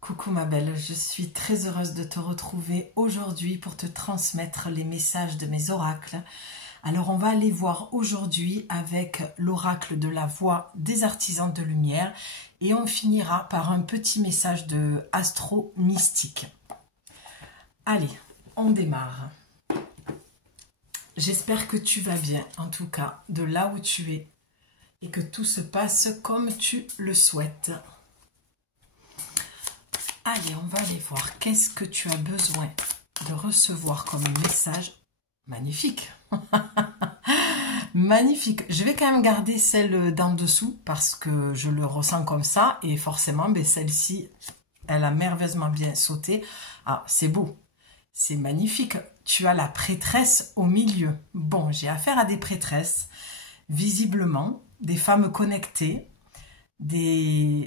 Coucou ma belle, je suis très heureuse de te retrouver aujourd'hui pour te transmettre les messages de mes oracles. Alors on va aller voir aujourd'hui avec l'oracle de la voix des artisans de lumière et on finira par un petit message de astro-mystique. Allez, on démarre. J'espère que tu vas bien, en tout cas de là où tu es, et que tout se passe comme tu le souhaites. Allez, on va aller voir. Qu'est-ce que tu as besoin de recevoir comme message? Magnifique. Magnifique. Je vais quand même garder celle d'en dessous parce que je le ressens comme ça. Et forcément, ben, celle-ci, elle a merveilleusement bien sauté. Ah, c'est beau. C'est magnifique. Tu as la prêtresse au milieu. Bon, j'ai affaire à des prêtresses. Visiblement, des femmes connectées.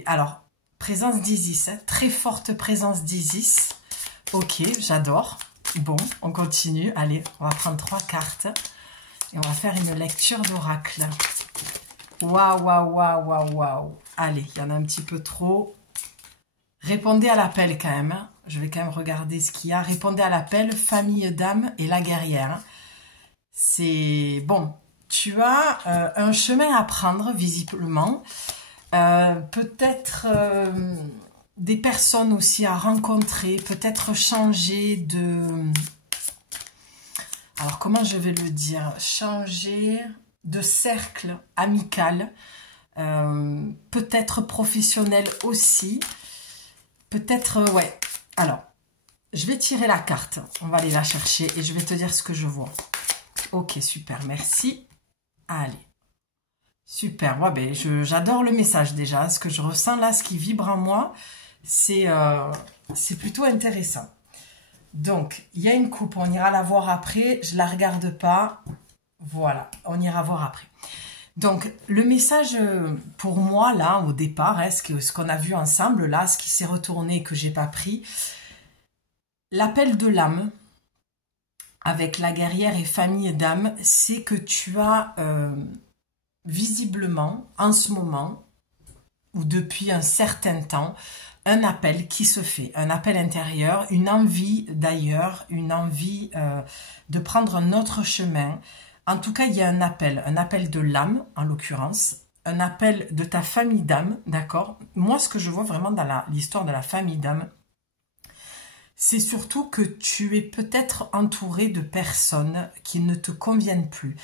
Alors, présence d'Isis, hein, très forte présence d'Isis. Ok, j'adore. Bon, on continue. Allez, on va prendre 3 cartes et on va faire une lecture d'oracle. Waouh, waouh, waouh, waouh, waouh. Allez, il y en a un petit peu trop. Répondez à l'appel quand même. Hein. Je vais quand même regarder ce qu'il y a. Répondez à l'appel, famille d'âme et la guerrière. C'est bon. Tu as un chemin à prendre, visiblement. Peut-être des personnes aussi à rencontrer, peut-être changer de... Alors, comment je vais le dire? Changer de cercle amical, peut-être professionnel aussi, peut-être... ouais. Alors, je vais tirer la carte, on va aller la chercher et je vais te dire ce que je vois. Ok, super, merci. Allez. Super, ouais, ben, j'adore le message déjà. Ce que je ressens là, ce qui vibre en moi, c'est plutôt intéressant. Donc, il y a une coupe, on ira la voir après. Je ne la regarde pas. Voilà, on ira voir après. Donc, le message pour moi, là, au départ, hein, ce qu'on a vu ensemble, là, ce qui s'est retourné que j'ai pas pris, l'appel de l'âme avec la guerrière et famille d'âme, c'est que tu as... visiblement, en ce moment, ou depuis un certain temps, un appel qui se fait, un appel intérieur, une envie d'ailleurs, une envie de prendre un autre chemin. En tout cas, il y a un appel de l'âme, en l'occurrence, un appel de ta famille d'âme, d'accord? Moi, ce que je vois vraiment dans l'histoire de la famille d'âme, c'est surtout que tu es peut-être entouré de personnes qui ne te conviennent plus.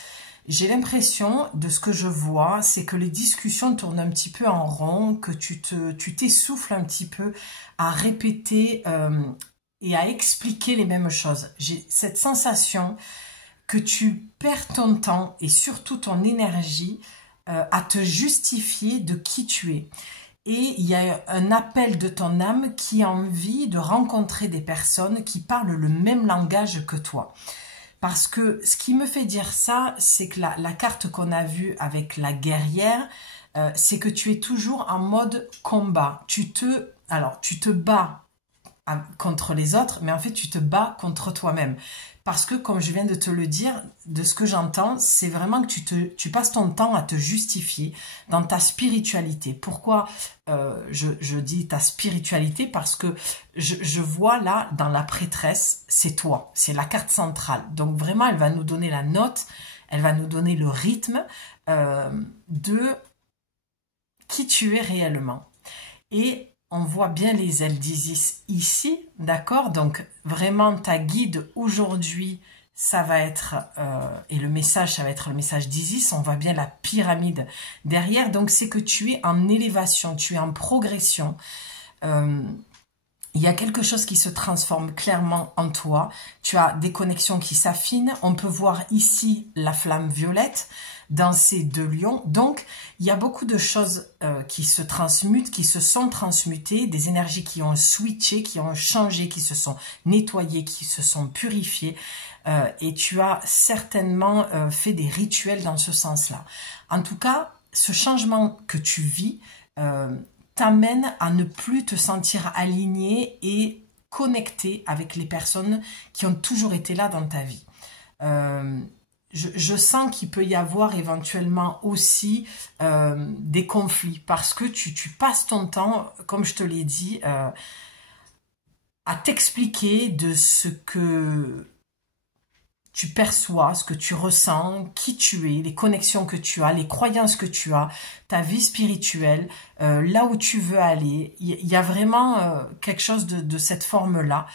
J'ai l'impression, de ce que je vois, c'est que les discussions tournent un petit peu en rond, que tu t'essouffles un petit peu à répéter et à expliquer les mêmes choses. J'ai cette sensation que tu perds ton temps et surtout ton énergie à te justifier de qui tu es. Et il y a un appel de ton âme qui a envie de rencontrer des personnes qui parlent le même langage que toi. Parce que ce qui me fait dire ça, c'est que la carte qu'on a vue avec la guerrière, c'est que tu es toujours en mode combat. Tu te bats contre les autres, mais en fait, tu te bats contre toi-même. Parce que, comme je viens de te le dire, de ce que j'entends, c'est vraiment que tu passes ton temps à te justifier dans ta spiritualité. Pourquoi je dis ta spiritualité? Parce que je vois là, dans la prêtresse, c'est toi, c'est la carte centrale. Donc vraiment, elle va nous donner la note, elle va nous donner le rythme de qui tu es réellement. Et on voit bien les ailes d'Isis ici, d'accord? Donc, vraiment, ta guide aujourd'hui, ça va être... et le message, ça va être le message d'Isis. On voit bien la pyramide derrière. Donc, c'est que tu es en élévation, tu es en progression. Il y a quelque chose qui se transforme clairement en toi. Tu as des connexions qui s'affinent. On peut voir ici la flamme violette dans ces 2 lions. Donc, il y a beaucoup de choses qui se transmutent, qui se sont transmutées, des énergies qui ont switché, qui ont changé, qui se sont nettoyées, qui se sont purifiées. Et tu as certainement fait des rituels dans ce sens-là. En tout cas, ce changement que tu vis t'amène à ne plus te sentir aligné et connecté avec les personnes qui ont toujours été là dans ta vie. Je sens qu'il peut y avoir éventuellement aussi des conflits parce que tu passes ton temps, comme je te l'ai dit, à t'expliquer de ce que tu perçois, ce que tu ressens, qui tu es, les connexions que tu as, les croyances que tu as, ta vie spirituelle, là où tu veux aller. Il y a vraiment quelque chose de cette forme-là.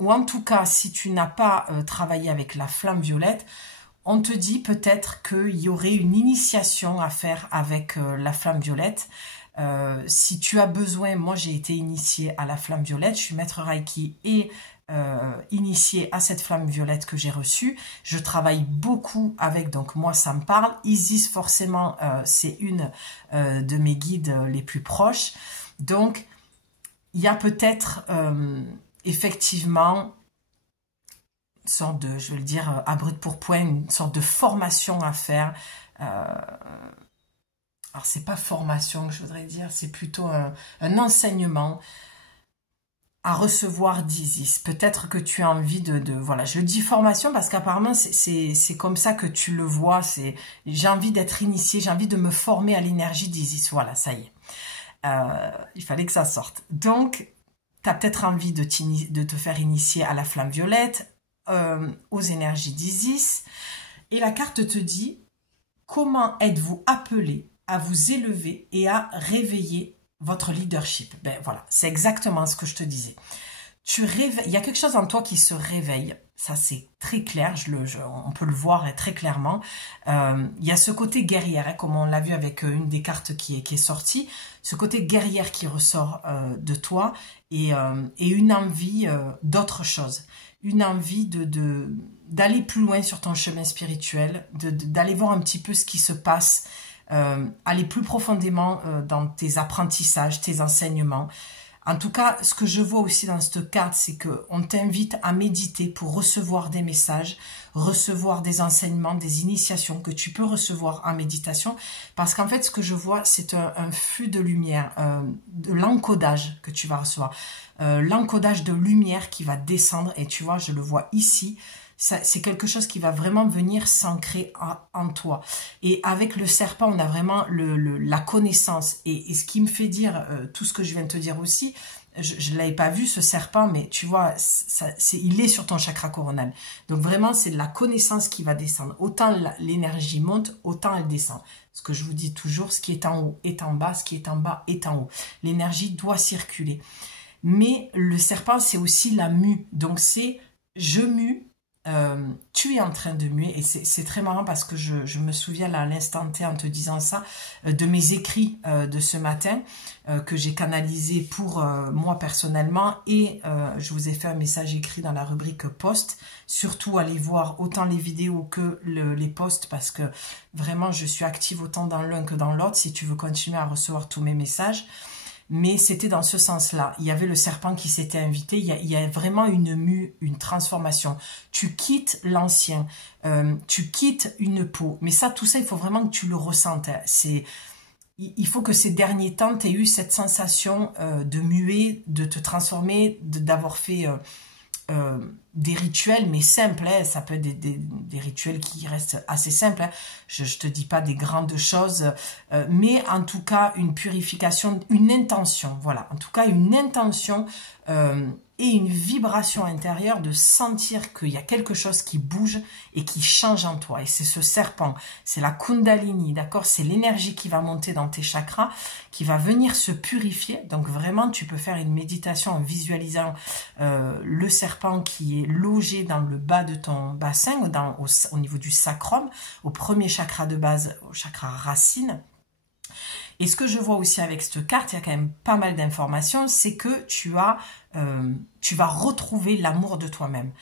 Ou en tout cas, si tu n'as pas travaillé avec la flamme violette, on te dit peut-être qu'il y aurait une initiation à faire avec la flamme violette. Si tu as besoin, moi j'ai été initiée à la flamme violette, je suis maître Reiki et initiée à cette flamme violette que j'ai reçue. Je travaille beaucoup avec, donc moi ça me parle. Isis forcément c'est une de mes guides les plus proches. Donc il y a peut-être effectivement une sorte de, je vais le dire à brut pour point, une sorte de formation à faire. Alors c'est pas formation que je voudrais dire, c'est plutôt un enseignement à recevoir d'Isis. Peut-être que tu as envie voilà, je dis formation parce qu'apparemment c'est comme ça que tu le vois. J'ai envie d'être initiée, j'ai envie de me former à l'énergie d'Isis. Voilà, ça y est. Il fallait que ça sorte. Donc, tu as peut-être envie de te faire initier à la flamme violette, aux énergies d'Isis. Et la carte te dit, comment êtes-vous appelé à vous élever et à réveiller votre leadership? Ben voilà, c'est exactement ce que je te disais. Il y a quelque chose en toi qui se réveille. Ça, c'est très clair, on peut le voir très clairement. Il y a ce côté guerrière, hein, comme on l'a vu avec une des cartes qui est sortie. Ce côté guerrière qui ressort de toi et une envie d'autre chose. Une envie d'aller plus loin sur ton chemin spirituel, d'aller voir un petit peu ce qui se passe, aller plus profondément dans tes apprentissages, tes enseignements. En tout cas, ce que je vois aussi dans cette carte, c'est qu'on t'invite à méditer pour recevoir des messages, recevoir des enseignements, des initiations que tu peux recevoir en méditation. Parce qu'en fait, ce que je vois, c'est un flux de lumière, de l'encodage que tu vas recevoir. L'encodage de lumière qui va descendre, et tu vois, je le vois ici. C'est quelque chose qui va vraiment venir s'ancrer en toi. Et avec le serpent, on a vraiment la connaissance. Et ce qui me fait dire tout ce que je viens de te dire aussi, je ne l'avais pas vu ce serpent, mais tu vois, il est sur ton chakra coronal. Donc vraiment, c'est de la connaissance qui va descendre. Autant l'énergie monte, autant elle descend. Ce que je vous dis toujours, ce qui est en haut est en bas, ce qui est en bas est en haut. L'énergie doit circuler. Mais le serpent, c'est aussi la mue. Donc c'est je mue. Tu es en train de muer et c'est très marrant parce que je me souviens à l'instant T en te disant ça de mes écrits de ce matin que j'ai canalisé pour moi personnellement et je vous ai fait un message écrit dans la rubrique post. Surtout allez voir autant les vidéos que les posts parce que vraiment je suis active autant dans l'un que dans l'autre si tu veux continuer à recevoir tous mes messages. Mais c'était dans ce sens-là. Il y avait le serpent qui s'était invité. Il y a vraiment une mue, une transformation. Tu quittes l'ancien. Tu quittes une peau. Mais ça, tout ça, il faut vraiment que tu le ressentes. Il faut que ces derniers temps, tu aies eu cette sensation de muer, de te transformer, d'avoir fait des rituels, mais simples. Hein, ça peut être des rituels qui restent assez simples. Hein. Je te dis pas des grandes choses, mais en tout cas, une purification, une intention. Voilà, en tout cas, une intention et une vibration intérieure de sentir qu'il y a quelque chose qui bouge et qui change en toi. Et c'est ce serpent, c'est la Kundalini, d'accord? C'est l'énergie qui va monter dans tes chakras, qui va venir se purifier. Donc vraiment, tu peux faire une méditation en visualisant le serpent qui est logé dans le bas de ton bassin, au niveau du sacrum, au premier chakra de base, au chakra racine. Et ce que je vois aussi avec cette carte, il y a quand même pas mal d'informations, c'est que tu vas retrouver l'amour de toi-même.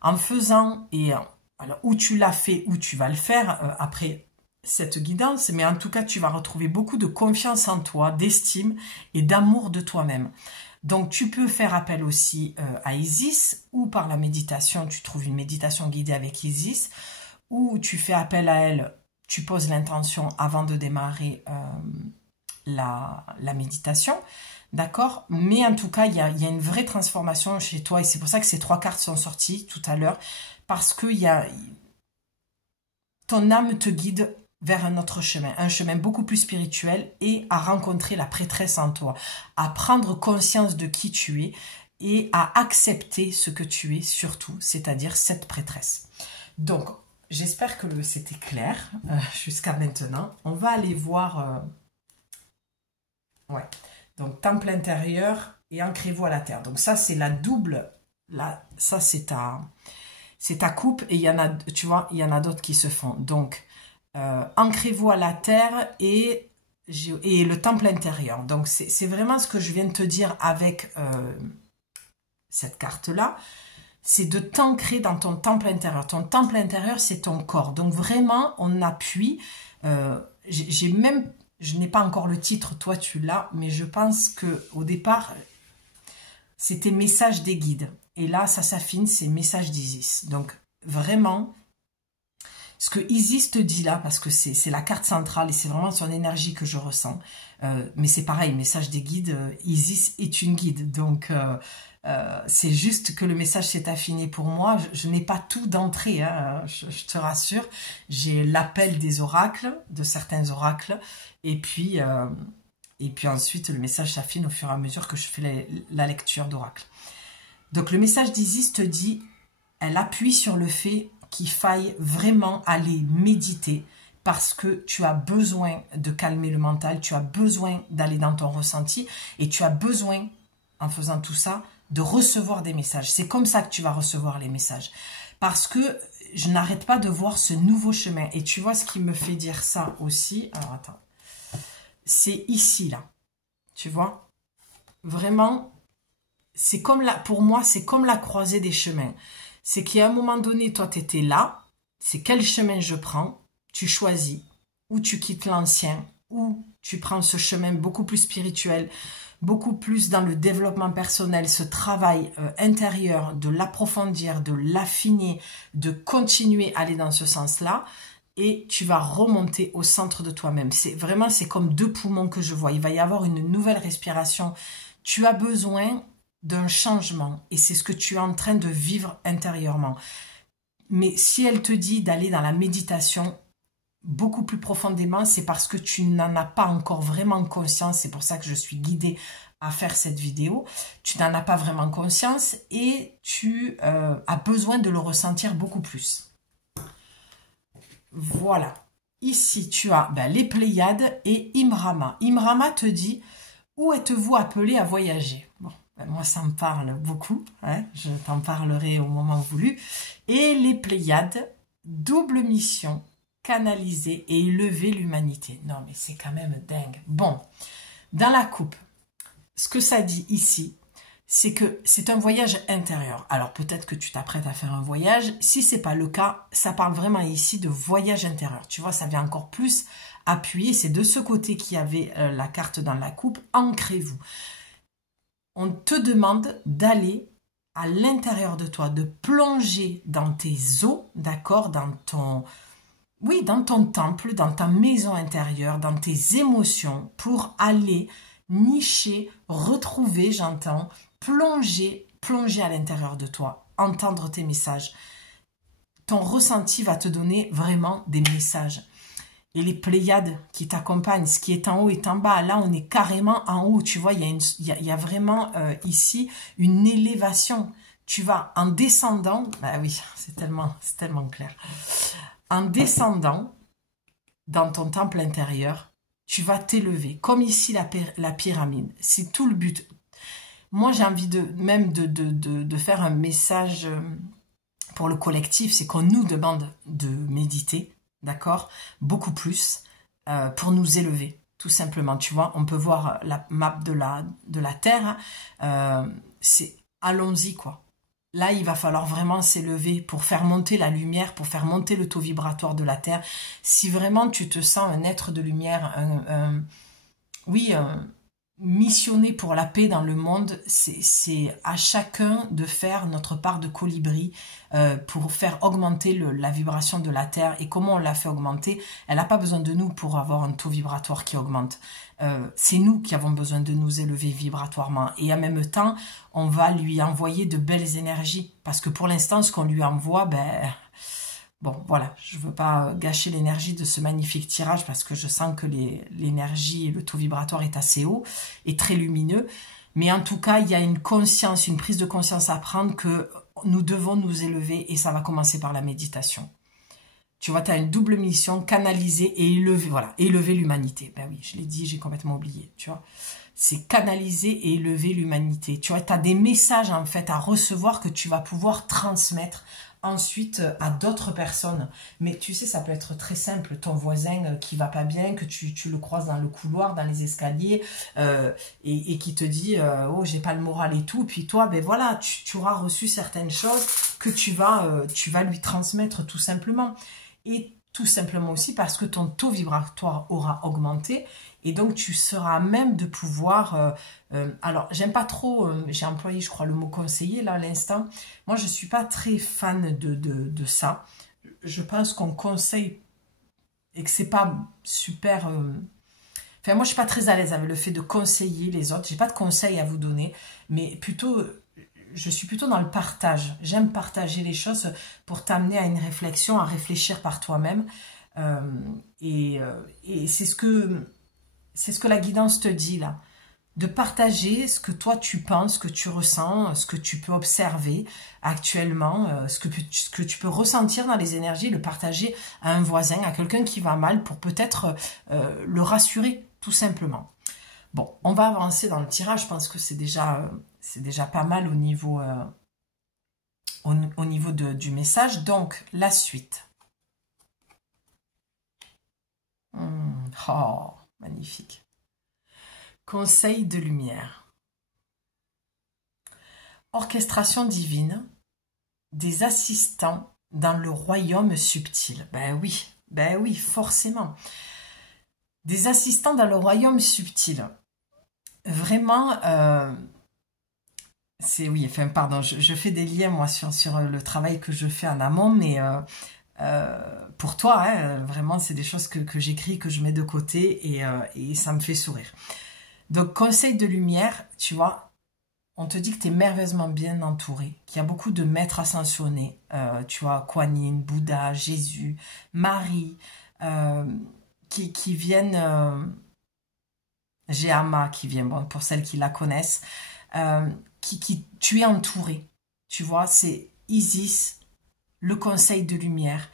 En faisant, alors, où tu l'as fait, où tu vas le faire après cette guidance, mais en tout cas, tu vas retrouver beaucoup de confiance en toi, d'estime et d'amour de toi-même. Donc, tu peux faire appel aussi à Isis, ou par la méditation, tu trouves une méditation guidée avec Isis, ou tu fais appel à elle, tu poses l'intention avant de démarrer la méditation, d'accord? Mais en tout cas, il y a une vraie transformation chez toi, et c'est pour ça que ces 3 cartes sont sorties tout à l'heure, parce que ton âme te guide vers un autre chemin, un chemin beaucoup plus spirituel et à rencontrer la prêtresse en toi, à prendre conscience de qui tu es et à accepter ce que tu es surtout, c'est-à-dire cette prêtresse. Donc, j'espère que c'était clair jusqu'à maintenant. On va aller voir... ouais. Donc, temple intérieur et ancrez-vous à la terre. Donc, ça, c'est la double... Là, ça, c'est ta coupe et il y en a, tu vois, il y en a d'autres qui se font. Donc, ancrez-vous à la terre et le temple intérieur. Donc, c'est vraiment ce que je viens de te dire avec cette carte-là. C'est de t'ancrer dans ton temple intérieur. Ton temple intérieur, c'est ton corps. Donc, vraiment, on appuie. Je n'ai pas encore le titre, toi, tu l'as, mais je pense qu'au départ, c'était message des guides. Et là, ça s'affine, c'est message d'Isis. Donc, vraiment, ce que Isis te dit là, parce que c'est la carte centrale et c'est vraiment son énergie que je ressens. Mais c'est pareil, message des guides, Isis est une guide. Donc, c'est juste que le message s'est affiné pour moi. Je n'ai pas tout d'entrée, hein, je te rassure. J'ai l'appel des oracles, de certains oracles. Et puis ensuite, le message s'affine au fur et à mesure que je fais la lecture d'oracle. Donc, le message d'Isis te dit, elle appuie sur le fait qu'il faille vraiment aller méditer parce que tu as besoin de calmer le mental, tu as besoin d'aller dans ton ressenti et tu as besoin, en faisant tout ça, de recevoir des messages. C'est comme ça que tu vas recevoir les messages. Parce que je n'arrête pas de voir ce nouveau chemin. Et tu vois ce qui me fait dire ça aussi. Alors, attends. C'est ici, là. Tu vois? Vraiment, c'est comme pour moi, c'est comme la croisée des chemins. C'est qu'à un moment donné, toi, tu étais là. C'est quel chemin je prends? Tu choisis. Ou tu quittes l'ancien. Ou tu prends ce chemin beaucoup plus spirituel, beaucoup plus dans le développement personnel, ce travail intérieur, de l'approfondir, de l'affiner, de continuer à aller dans ce sens-là. Et tu vas remonter au centre de toi-même. C'est comme deux poumons que je vois. Il va y avoir une nouvelle respiration. Tu as besoin d'un changement et c'est ce que tu es en train de vivre intérieurement. Mais si elle te dit d'aller dans la méditation beaucoup plus profondément, c'est parce que tu n'en as pas encore vraiment conscience. C'est pour ça que je suis guidée à faire cette vidéo. Tu n'en as pas vraiment conscience et tu as besoin de le ressentir beaucoup plus. Voilà. Ici, tu as les Pléiades et Imrama. Imrama te dit, où êtes-vous appelé à voyager? Bon, moi, ça me parle beaucoup. Hein, je t'en parlerai au moment voulu. Et les Pléiades, double mission, canaliser et élever l'humanité. Non, mais c'est quand même dingue. Bon, dans la coupe, ce que ça dit ici, c'est que c'est un voyage intérieur. Alors peut-être que tu t'apprêtes à faire un voyage. Si ce n'est pas le cas, ça parle vraiment ici de voyage intérieur. Tu vois, ça vient encore plus appuyer. C'est de ce côté qu'il y avait la carte dans la coupe. Ancrez-vous. On te demande d'aller à l'intérieur de toi, de plonger dans tes eaux, d'accord, dans ton temple, dans ta maison intérieure, dans tes émotions, pour aller nicher, retrouver, j'entends, plonger à l'intérieur de toi, entendre tes messages. Ton ressenti va te donner vraiment des messages. Et les Pléiades qui t'accompagnent, ce qui est en haut est en bas. Là, on est carrément en haut. Tu vois, il y a vraiment ici une élévation. Tu vas en descendant, bah oui, c'est tellement clair. En descendant dans ton temple intérieur, tu vas t'élever. Comme ici, la pyramide. C'est tout le but. Moi, j'ai envie de faire un message pour le collectif. C'est qu'on nous demande de méditer. D'accord, beaucoup plus pour nous élever, tout simplement. Tu vois, on peut voir la map de la Terre. C'est allons-y, quoi. Là, il va falloir vraiment s'élever pour faire monter la lumière, pour faire monter le taux vibratoire de la Terre. Si vraiment tu te sens un être de lumière, missionné pour la paix dans le monde, c'est à chacun de faire notre part de colibri pour faire augmenter la vibration de la Terre. Et comment on l'a fait augmenter? Elle n'a pas besoin de nous pour avoir un taux vibratoire qui augmente. C'est nous qui avons besoin de nous élever vibratoirement. Et en même temps, on va lui envoyer de belles énergies. Parce que pour l'instant, ce qu'on lui envoie, bon, voilà, je ne veux pas gâcher l'énergie de ce magnifique tirage parce que je sens que l'énergie, le taux vibratoire est assez haut et très lumineux. Mais en tout cas, il y a une conscience, une prise de conscience à prendre que nous devons nous élever et ça va commencer par la méditation. Tu vois, tu as une double mission, canaliser et élever, voilà, élever l'humanité. Ben oui, je l'ai dit, j'ai complètement oublié, tu vois. C'est canaliser et élever l'humanité. Tu vois, tu as des messages en fait à recevoir que tu vas pouvoir transmettre ensuite à d'autres personnes. Mais tu sais, ça peut être très simple. Ton voisin qui va pas bien, que tu le croises dans le couloir, dans les escaliers, et qui te dit oh, j'ai pas le moral et tout. Puis toi, ben voilà, tu auras reçu certaines choses que tu vas lui transmettre tout simplement. Et tout simplement aussi parce que ton taux vibratoire aura augmenté et donc tu seras à même de pouvoir... alors, j'aime pas trop, j'ai employé, je crois, le mot conseiller là à l'instant. Moi, je suis pas très fan de ça. Je pense qu'on conseille et que c'est pas super... Enfin, moi, je suis pas très à l'aise avec le fait de conseiller les autres. J'ai pas de conseils à vous donner, mais plutôt... Je suis plutôt dans le partage. J'aime partager les choses pour t'amener à une réflexion, à réfléchir par toi-même. Et c'est ce que la guidance te dit là. De partager ce que toi tu penses, ce que tu ressens, ce que tu peux observer actuellement, ce que tu peux ressentir dans les énergies, le partager à un voisin, à quelqu'un qui va mal pour peut-être le rassurer tout simplement. Bon, on va avancer dans le tirage. Je pense que c'est déjà pas mal au niveau, du message. Donc, la suite. Oh, magnifique. Conseil de lumière. Orchestration divine des assistants dans le royaume subtil. Ben oui, forcément. Des assistants dans le royaume subtil. Vraiment, oui, enfin, pardon, je fais des liens, moi, sur le travail que je fais en amont, mais pour toi, hein, vraiment, c'est des choses que j'écris, que je mets de côté, et ça me fait sourire. Donc, conseil de lumière, tu vois, on te dit que tu es merveilleusement bien entouré, qu'il y a beaucoup de maîtres ascensionnés, tu vois, Kuan Yin, Bouddha, Jésus, Marie, qui viennent... Géama qui vient, bon, pour celles qui la connaissent, tu es entouré, tu vois, c'est Isis, le conseil de lumière.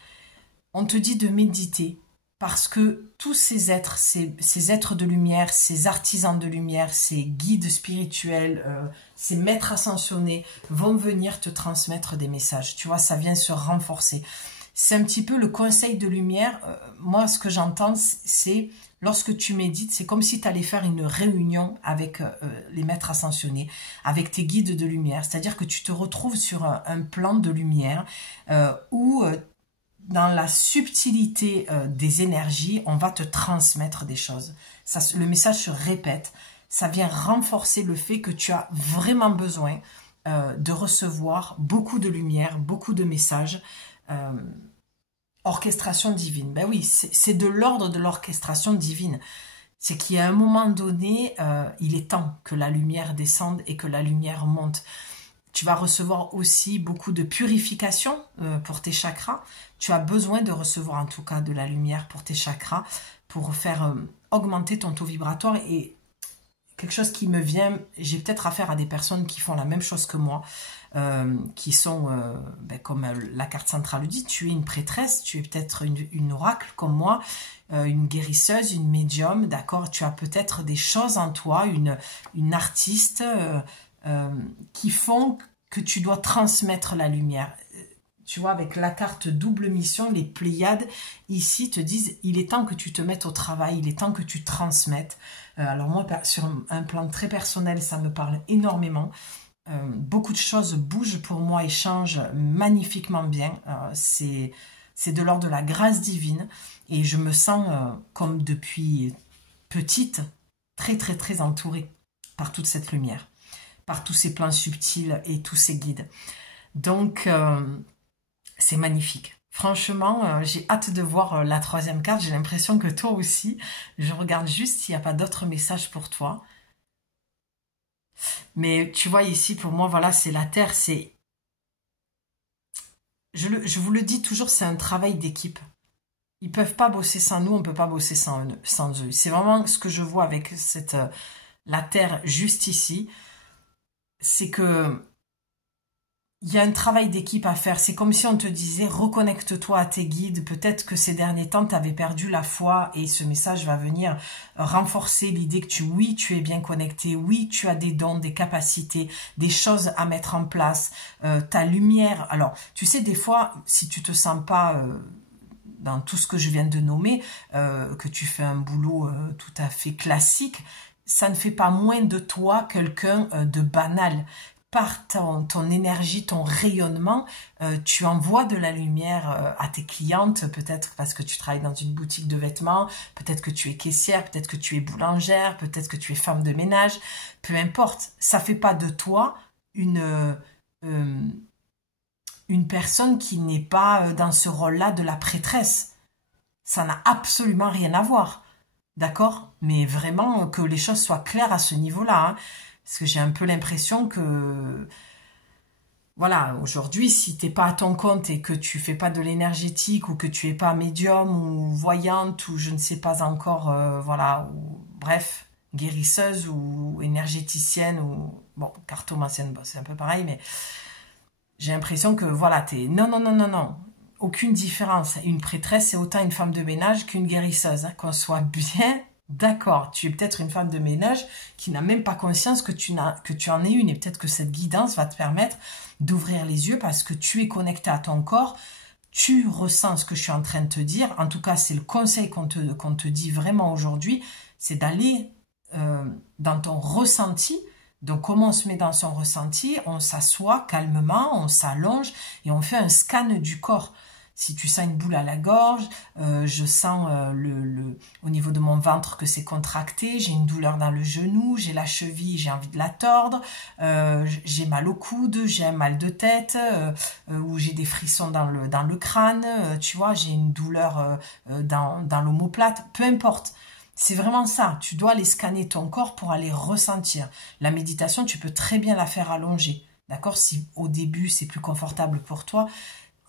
On te dit de méditer parce que tous ces êtres, ces êtres de lumière, ces artisans de lumière, ces guides spirituels, ces maîtres ascensionnés vont venir te transmettre des messages. Tu vois, ça vient se renforcer. C'est un petit peu le conseil de lumière. Moi, ce que j'entends, c'est lorsque tu médites, c'est comme si tu allais faire une réunion avec les maîtres ascensionnés, avec tes guides de lumière. C'est-à-dire que tu te retrouves sur un plan de lumière où, dans la subtilité des énergies, on va te transmettre des choses. Ça, le message se répète. Ça vient renforcer le fait que tu as vraiment besoin de recevoir beaucoup de lumière, beaucoup de messages. Orchestration divine, ben oui, c'est de l'ordre de l'orchestration divine. C'est qu'à un moment donné, il est temps que la lumière descende et que la lumière monte. Tu vas recevoir aussi beaucoup de purification pour tes chakras. Tu as besoin de recevoir en tout cas de la lumière pour tes chakras, pour faire augmenter ton taux vibratoire. Et quelque chose qui me vient, j'ai peut-être affaire à des personnes qui font la même chose que moi, qui sont, comme la carte centrale le dit, tu es une prêtresse, tu es peut-être une oracle comme moi, une guérisseuse, une médium, d'accord, tu as peut-être des choses en toi, une artiste qui font que tu dois transmettre la lumière. Tu vois, avec la carte double mission, les Pléiades, ici, te disent, il est temps que tu te mettes au travail, il est temps que tu transmettes. Alors moi, sur un plan très personnel, ça me parle énormément. Beaucoup de choses bougent pour moi et changent magnifiquement bien. C'est de l'ordre de la grâce divine. Et je me sens, comme depuis petite, très, très, très entourée par toute cette lumière, par tous ces plans subtils et tous ces guides. Donc... c'est magnifique. Franchement, j'ai hâte de voir la troisième carte. J'ai l'impression que toi aussi, je regarde juste s'il n'y a pas d'autres messages pour toi. Mais tu vois ici, pour moi, voilà, c'est la Terre. C'est, je vous le dis toujours, c'est un travail d'équipe. Ils peuvent pas bosser sans nous, on peut pas bosser sans eux. C'est vraiment ce que je vois avec la Terre juste ici. c'est que il y a un travail d'équipe à faire. C'est comme si on te disait, reconnecte-toi à tes guides. Peut-être que ces derniers temps, tu avais perdu la foi et ce message va venir renforcer l'idée que oui, tu es bien connecté. Oui, tu as des dons, des capacités, des choses à mettre en place. Ta lumière. Alors, tu sais, des fois, si tu te sens pas dans tout ce que je viens de nommer, que tu fais un boulot tout à fait classique, ça ne fait pas moins de toi quelqu'un de banal. Par ton énergie, ton rayonnement, tu envoies de la lumière à tes clientes, peut-être parce que tu travailles dans une boutique de vêtements, peut-être que tu es caissière, peut-être que tu es boulangère, peut-être que tu es femme de ménage, peu importe. Ça fait pas de toi une personne qui n'est pas dans ce rôle-là de la prêtresse. Ça n'a absolument rien à voir, d'accord? Mais vraiment que les choses soient claires à ce niveau-là, hein. Parce que j'ai un peu l'impression que, voilà, aujourd'hui, si t'es pas à ton compte et que tu fais pas de l'énergétique ou que tu es pas médium ou voyante ou je ne sais pas encore, voilà, ou bref, guérisseuse ou énergéticienne ou, bon, cartomancienne, bon, c'est un peu pareil, mais j'ai l'impression que, voilà, non, non, non, non, non, aucune différence. Une prêtresse, c'est autant une femme de ménage qu'une guérisseuse, hein, qu'on soit bien d'accord. Tu es peut-être une femme de ménage qui n'a même pas conscience que tu en es une. Et peut-être que cette guidance va te permettre d'ouvrir les yeux parce que tu es connecté à ton corps. Tu ressens ce que je suis en train de te dire. En tout cas, c'est le conseil qu'on te dit vraiment aujourd'hui. C'est d'aller dans ton ressenti. Donc, comment on se met dans son ressenti? On s'assoit calmement, on s'allonge et on fait un scan du corps. Si tu sens une boule à la gorge, je sens au niveau de mon ventre que c'est contracté, j'ai une douleur dans le genou, j'ai la cheville, j'ai envie de la tordre, j'ai mal au coude, j'ai un mal de tête, ou j'ai des frissons dans le crâne, tu vois, j'ai une douleur dans l'omoplate, peu importe. C'est vraiment ça, tu dois aller scanner ton corps pour aller ressentir. La méditation, tu peux très bien la faire allonger, d'accord? Si au début c'est plus confortable pour toi.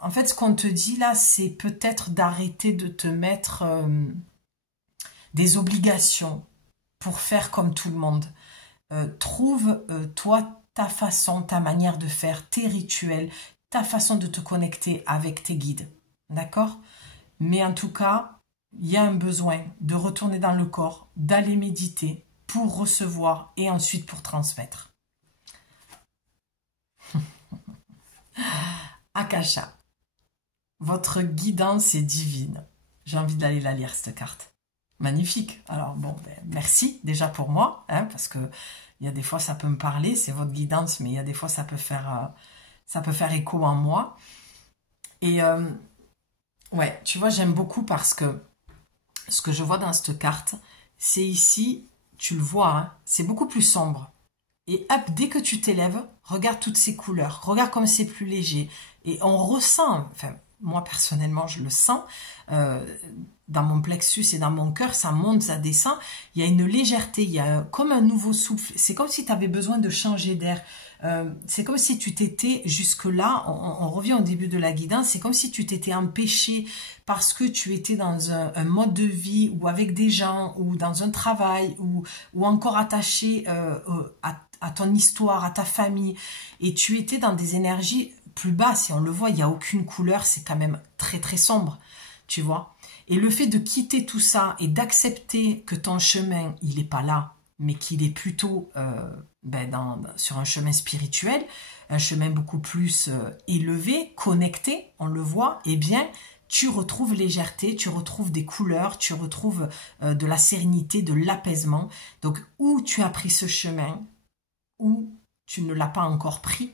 En fait, ce qu'on te dit là, c'est peut-être d'arrêter de te mettre des obligations pour faire comme tout le monde. Trouve, toi, ta façon, ta manière de faire, tes rituels, ta façon de te connecter avec tes guides. D'accord? Mais en tout cas, il y a un besoin de retourner dans le corps, d'aller méditer pour recevoir et ensuite pour transmettre. Akasha. Votre guidance est divine. J'ai envie d'aller la lire, cette carte. Magnifique. Alors bon, merci déjà pour moi, hein, parce que il y a des fois ça peut me parler, c'est votre guidance, mais il y a des fois ça peut faire écho en moi. Et ouais, tu vois, j'aime beaucoup parce que ce que je vois dans cette carte, c'est ici, tu le vois, hein, c'est beaucoup plus sombre. Et hop, dès que tu t'élèves, regarde toutes ces couleurs, regarde comme c'est plus léger. Et on ressent, enfin, moi personnellement je le sens, dans mon plexus et dans mon cœur, ça monte, ça descend, il y a une légèreté, il y a comme un nouveau souffle, c'est comme si tu avais besoin de changer d'air, c'est comme si tu t'étais jusque-là, on revient au début de la guidance, c'est comme si tu t'étais empêché parce que tu étais dans un mode de vie ou avec des gens ou dans un travail ou encore attaché à ton histoire, à ta famille, et tu étais dans des énergies plus basses, et on le voit, il n'y a aucune couleur, c'est quand même très très sombre, tu vois. Et le fait de quitter tout ça et d'accepter que ton chemin, il n'est pas là, mais qu'il est plutôt sur un chemin spirituel, un chemin beaucoup plus élevé, connecté, on le voit, eh bien, tu retrouves légèreté, tu retrouves des couleurs, tu retrouves de la sérénité, de l'apaisement. Donc, où tu as pris ce chemin, ou tu ne l'as pas encore pris,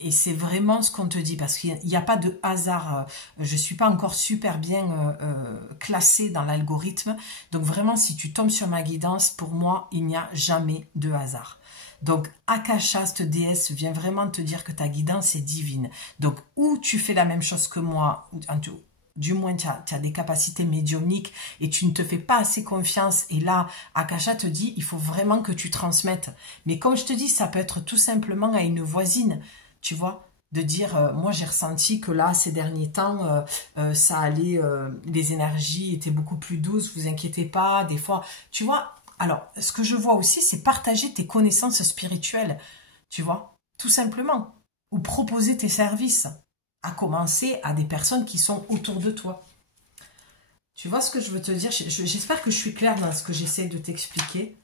et c'est vraiment ce qu'on te dit, parce qu'il n'y a pas de hasard, je ne suis pas encore super bien classée dans l'algorithme, donc vraiment si tu tombes sur ma guidance, pour moi il n'y a jamais de hasard. Donc Akasha, cette déesse, vient vraiment te dire que ta guidance est divine. Donc ou tu fais la même chose que moi, du moins tu as des capacités médiumniques et tu ne te fais pas assez confiance, et là Akasha te dit il faut vraiment que tu transmettes. Mais comme je te dis, ça peut être tout simplement à une voisine, tu vois, de dire moi j'ai ressenti que là ces derniers temps ça allait, les énergies étaient beaucoup plus douces, vous inquiétez pas, des fois, tu vois. Alors ce que je vois aussi, c'est partager tes connaissances spirituelles, tu vois. tout simplement. Ou proposer tes services, à commencer à des personnes qui sont autour de toi. Tu vois ce que je veux te dire? J'espère que je suis claire dans ce que j'essaie de t'expliquer.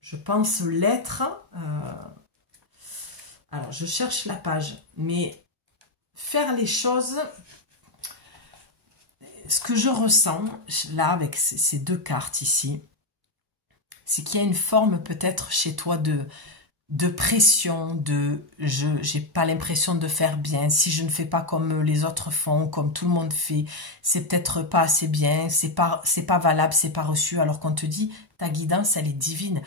Je pense l'être. Alors, je cherche la page. Mais faire les choses... Ce que je ressens, là, avec ces deux cartes ici, c'est qu'il y a une forme peut-être chez toi de pression, j'ai pas l'impression de faire bien, si je ne fais pas comme les autres font, comme tout le monde fait, c'est peut-être pas assez bien, c'est pas valable, c'est pas reçu, alors qu'on te dit, ta guidance, elle est divine.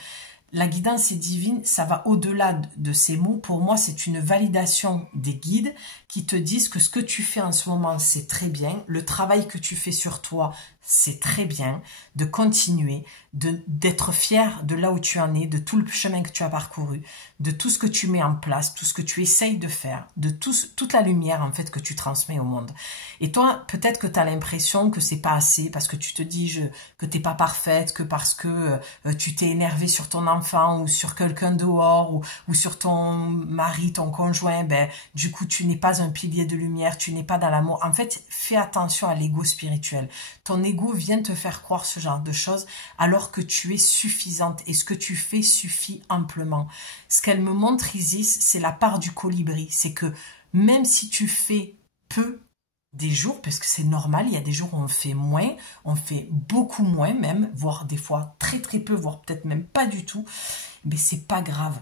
La guidance est divine, ça va au-delà de ces mots. Pour moi, c'est une validation des guides qui te disent que ce que tu fais en ce moment, c'est très bien. Le travail que tu fais sur toi, c'est très bien. De continuer, d'être fier de là où tu en es, de tout le chemin que tu as parcouru, de tout ce que tu mets en place, tout ce que tu essayes de faire, de toute la lumière en fait que tu transmets au monde. Et toi, peut-être que tu as l'impression que c'est pas assez parce que tu te dis que t'es pas parfaite, que parce que tu t'es énervé sur ton enfant ou sur quelqu'un dehors ou sur ton mari, ton conjoint, ben du coup tu n'es pas un pilier de lumière, tu n'es pas dans l'amour. En fait, fais attention à l'ego spirituel. Ton ego vient te faire croire ce genre de choses alors que tu es suffisante et ce que tu fais suffit amplement. Ce qu'elle me montre, Isis, c'est la part du colibri. C'est que même si tu fais peu des jours, parce que c'est normal, il y a des jours où on fait moins, on fait beaucoup moins même, voire des fois très très peu, voire peut-être même pas du tout, mais c'est pas grave.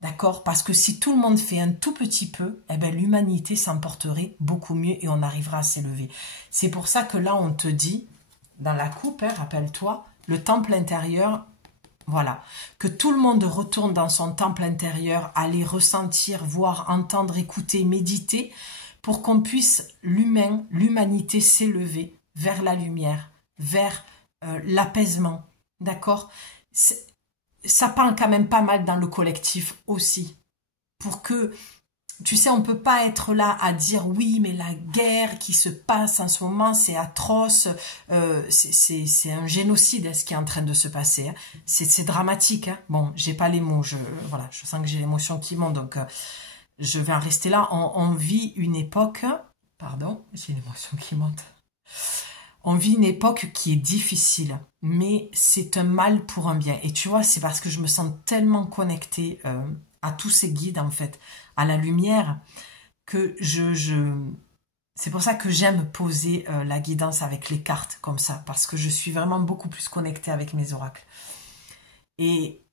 D'accord? Parce que si tout le monde fait un tout petit peu, eh ben, l'humanité s'emporterait beaucoup mieux et on arrivera à s'élever. C'est pour ça que là, on te dit, dans la coupe, hein, rappelle-toi, le temple intérieur, voilà, que tout le monde retourne dans son temple intérieur, aller ressentir, voir, entendre, écouter, méditer, pour qu'on puisse, l'humanité s'élever vers la lumière, vers l'apaisement. D'accord? Ça parle quand même pas mal dans le collectif aussi. Pour que, tu sais, on peut pas être là à dire oui, mais la guerre qui se passe en ce moment, c'est atroce, c'est un génocide ce qui est en train de se passer. Hein. C'est dramatique. Hein. Bon, j'ai pas les mots, voilà, je sens que j'ai l'émotion qui monte, donc je vais en rester là. On vit une époque, pardon, j'ai l'émotion qui monte. On vit une époque qui est difficile, mais c'est un mal pour un bien. Et tu vois, c'est parce que je me sens tellement connectée à tous ces guides, en fait, à la lumière, que c'est pour ça que j'aime poser la guidance avec les cartes comme ça, parce que je suis vraiment beaucoup plus connectée avec mes oracles. Et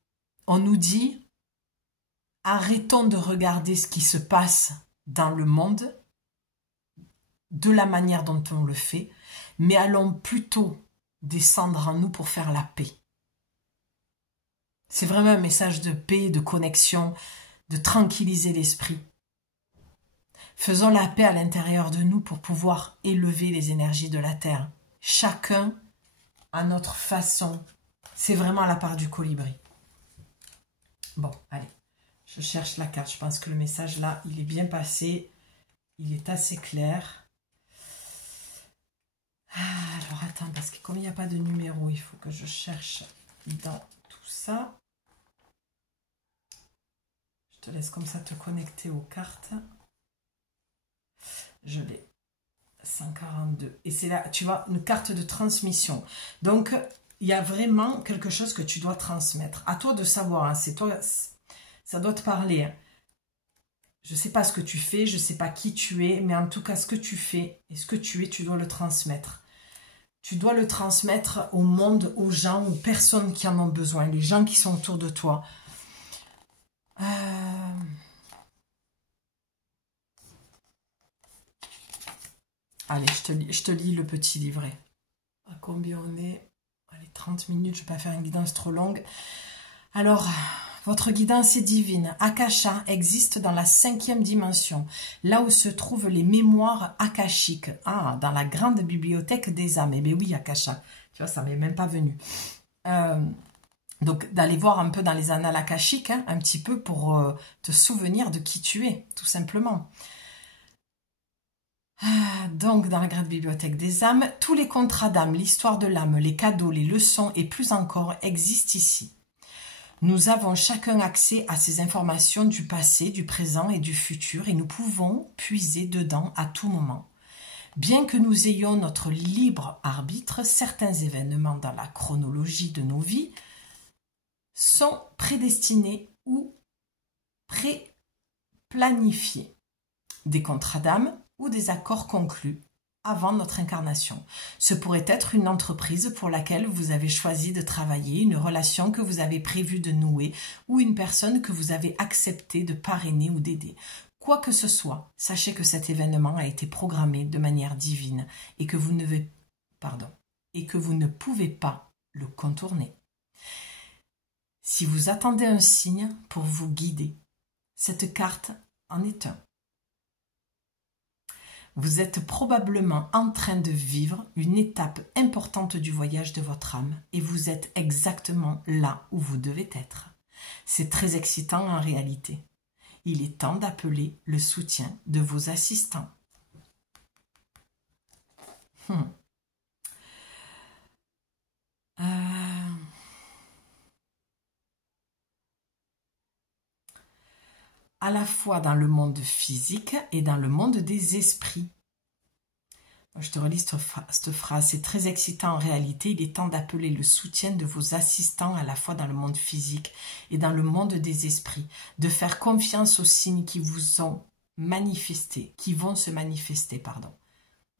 on nous dit, arrêtons de regarder ce qui se passe dans le monde de la manière dont on le fait, mais allons plutôt descendre en nous pour faire la paix. C'est vraiment un message de paix, de connexion, de tranquilliser l'esprit. Faisons la paix à l'intérieur de nous pour pouvoir élever les énergies de la Terre. Chacun à notre façon. C'est vraiment la part du colibri. Bon, allez, je cherche la carte. Je pense que le message là, il est bien passé. Il est assez clair. Alors attends, parce que comme il n'y a pas de numéro, il faut que je cherche dans tout ça. Je te laisse comme ça te connecter aux cartes. Je l'ai. 142. Et c'est là, tu vois, une carte de transmission. Donc, il y a vraiment quelque chose que tu dois transmettre. À toi de savoir, hein, c'est toi, ça doit te parler. Hein. Je ne sais pas ce que tu fais, je ne sais pas qui tu es, mais en tout cas, ce que tu fais et ce que tu es, tu dois le transmettre. Tu dois le transmettre au monde, aux gens, aux personnes qui en ont besoin, les gens qui sont autour de toi. Allez, je te lis le petit livret. À combien on est? Allez, 30 minutes, je ne vais pas faire une guidance trop longue. Alors, votre guidance est divine. Akasha existe dans la 5e dimension, là où se trouvent les mémoires akashiques. Ah, dans la grande bibliothèque des âmes. Eh bien oui, Akasha. Tu vois, ça m'est même pas venu. Donc, d'aller voir un peu dans les annales akashiques, hein, un petit peu pour te souvenir de qui tu es, tout simplement. Donc, dans la grande bibliothèque des âmes, tous les contrats d'âme, l'histoire de l'âme, les cadeaux, les leçons et plus encore existent ici. Nous avons chacun accès à ces informations du passé, du présent et du futur et nous pouvons puiser dedans à tout moment. Bien que nous ayons notre libre arbitre, certains événements dans la chronologie de nos vies sont prédestinés ou pré-planifiés. Des contrats d'âme ou des accords conclus avant notre incarnation. Ce pourrait être une entreprise pour laquelle vous avez choisi de travailler, une relation que vous avez prévu de nouer ou une personne que vous avez accepté de parrainer ou d'aider. Quoi que ce soit, sachez que cet événement a été programmé de manière divine et que vous ne pouvez pas le contourner. Si vous attendez un signe pour vous guider, cette carte en est un. Vous êtes probablement en train de vivre une étape importante du voyage de votre âme et vous êtes exactement là où vous devez être. C'est très excitant en réalité. Il est temps d'appeler le soutien de vos assistants. À la fois dans le monde physique et dans le monde des esprits. Je te relis cette phrase, c'est très excitant en réalité, il est temps d'appeler le soutien de vos assistants à la fois dans le monde physique et dans le monde des esprits, de faire confiance aux signes qui vous ont manifesté,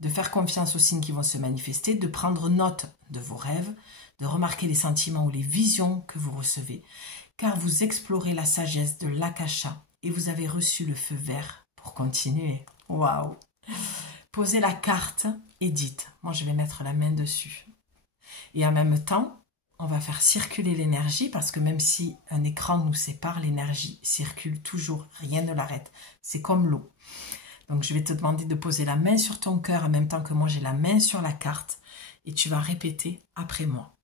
de faire confiance aux signes qui vont se manifester, de prendre note de vos rêves, de remarquer les sentiments ou les visions que vous recevez, car vous explorez la sagesse de l'Akasha et vous avez reçu le feu vert pour continuer. Waouh! Posez la carte et dites, moi je vais mettre la main dessus. Et en même temps, on va faire circuler l'énergie parce que même si un écran nous sépare, l'énergie circule toujours, rien ne l'arrête. C'est comme l'eau. Donc je vais te demander de poser la main sur ton cœur en même temps que moi j'ai la main sur la carte et tu vas répéter après moi,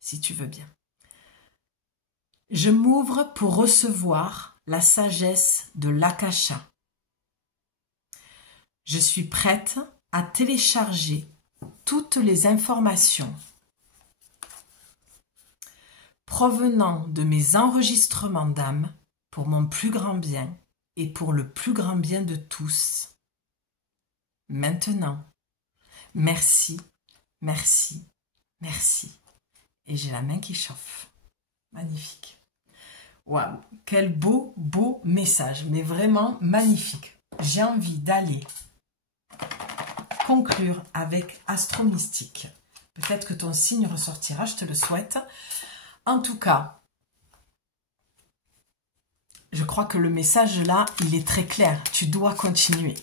si tu veux bien. Je m'ouvre pour recevoir la sagesse de l'Akasha. Je suis prête à télécharger toutes les informations provenant de mes enregistrements d'âme pour mon plus grand bien et pour le plus grand bien de tous. Maintenant, merci, merci, merci. Et j'ai la main qui chauffe. Magnifique. Waouh, quel beau, beau message, mais vraiment magnifique. J'ai envie d'aller conclure avec Astro Mystique. Peut-être que ton signe ressortira, je te le souhaite. En tout cas, je crois que le message là, il est très clair. Tu dois continuer.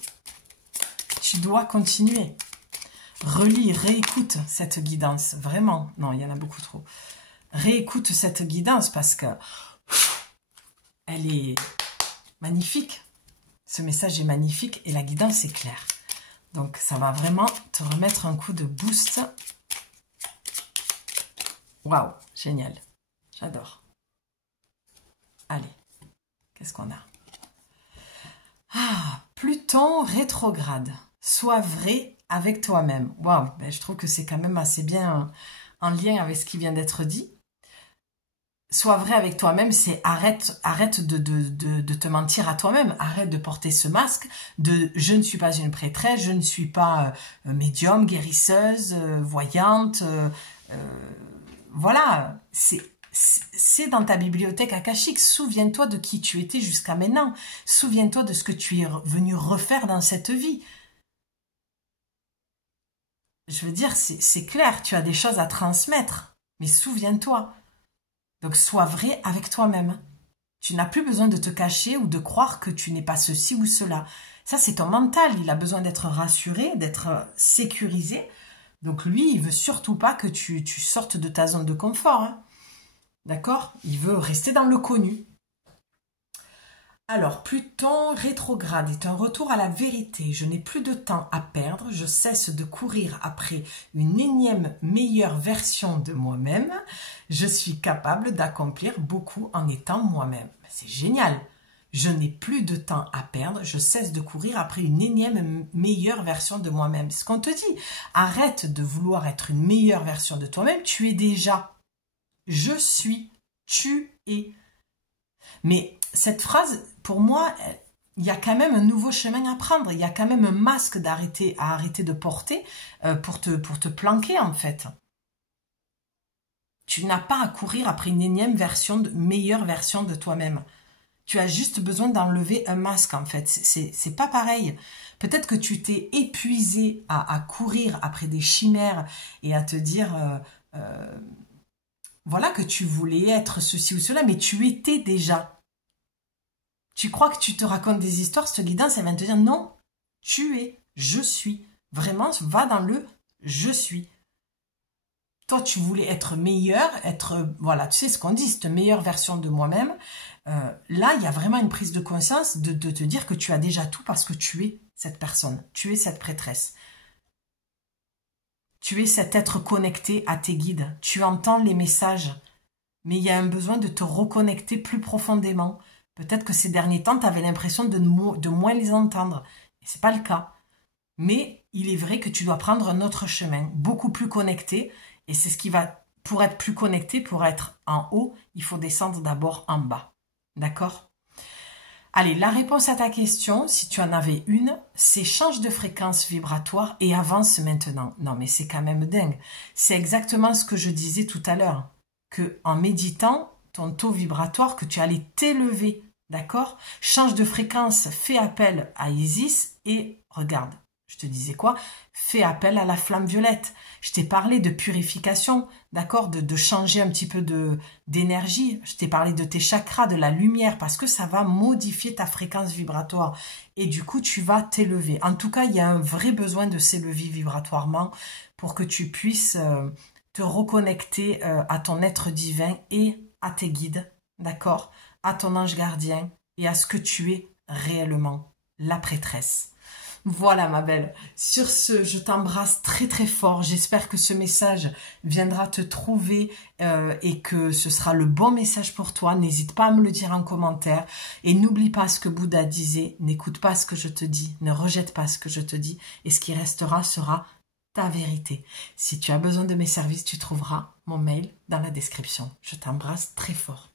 Tu dois continuer. Relis, réécoute cette guidance. Vraiment. Non, il y en a beaucoup trop. Réécoute cette guidance parce que elle est magnifique. Ce message est magnifique et la guidance est claire. Donc, ça va vraiment te remettre un coup de boost. Waouh, génial. J'adore. Allez, qu'est-ce qu'on a? Ah, Pluton rétrograde. Sois vrai avec toi-même. Waouh, ben, je trouve que c'est quand même assez bien en lien avec ce qui vient d'être dit. Sois vrai avec toi-même, c'est arrête de te mentir à toi-même. Arrête de porter ce masque de je ne suis pas une prêtresse, je ne suis pas médium, guérisseuse, voyante. Voilà, c'est dans ta bibliothèque akashique. Souviens-toi de qui tu étais jusqu'à maintenant. Souviens-toi de ce que tu es venu refaire dans cette vie. Je veux dire, c'est clair, tu as des choses à transmettre, mais souviens-toi. Donc, sois vrai avec toi-même. Tu n'as plus besoin de te cacher ou de croire que tu n'es pas ceci ou cela. Ça, c'est ton mental. Il a besoin d'être rassuré, d'être sécurisé. Donc, lui, il veut surtout pas que tu sortes de ta zone de confort. Hein. D'accord? Il veut rester dans le connu. Alors, Pluton rétrograde est un retour à la vérité. Je n'ai plus de temps à perdre. Je cesse de courir après une énième meilleure version de moi-même. Je suis capable d'accomplir beaucoup en étant moi-même. C'est génial. Je n'ai plus de temps à perdre. Je cesse de courir après une énième meilleure version de moi-même. C'est ce qu'on te dit. Arrête de vouloir être une meilleure version de toi-même. Tu es déjà. Je suis. Tu et. Mais cette phrase, pour moi, il y a quand même un nouveau chemin à prendre. Il y a quand même un masque à arrêter de porter pour te planquer, en fait. Tu n'as pas à courir après une énième meilleure version de toi-même. Tu as juste besoin d'enlever un masque, en fait. C'est pas pareil. Peut-être que tu t'es épuisé à courir après des chimères et à te dire, voilà, que tu voulais être ceci ou cela, mais tu étais déjà. Tu crois que tu te racontes des histoires, cette guidance, elle va te dire, non, tu es, je suis. Vraiment, va dans le je suis. Toi, tu voulais être meilleur, voilà, tu sais ce qu'on dit, cette meilleure version de moi-même. Là, il y a vraiment une prise de conscience de te dire que tu as déjà tout parce que tu es cette personne, tu es cette prêtresse. Tu es cet être connecté à tes guides. Tu entends les messages, mais il y a un besoin de te reconnecter plus profondément. Peut-être que ces derniers temps, tu avais l'impression de moins les entendre. Et ce n'est pas le cas. Mais il est vrai que tu dois prendre un autre chemin, beaucoup plus connecté. Et c'est ce qui va, pour être plus connecté, pour être en haut, il faut descendre d'abord en bas. D'accord ? Allez, la réponse à ta question, si tu en avais une, c'est change de fréquence vibratoire et avance maintenant. Non, mais c'est quand même dingue. C'est exactement ce que je disais tout à l'heure. Que en méditant, ton taux vibratoire, que tu allais t'élever. D'accord ? Change de fréquence, fais appel à Isis et regarde. Je te disais quoi? Fais appel à la flamme violette. Je t'ai parlé de purification, d'accord, de changer un petit peu d'énergie. Je t'ai parlé de tes chakras, de la lumière, parce que ça va modifier ta fréquence vibratoire. Et du coup, tu vas t'élever. En tout cas, il y a un vrai besoin de s'élever vibratoirement pour que tu puisses te reconnecter à ton être divin et à tes guides, d'accord, à ton ange gardien et à ce que tu es réellement, la prêtresse. Voilà ma belle, sur ce, je t'embrasse très très fort, j'espère que ce message viendra te trouver et que ce sera le bon message pour toi, n'hésite pas à me le dire en commentaire et n'oublie pas ce que Bouddha disait, n'écoute pas ce que je te dis, ne rejette pas ce que je te dis et ce qui restera sera ta vérité. Si tu as besoin de mes services, tu trouveras mon mail dans la description. Je t'embrasse très fort.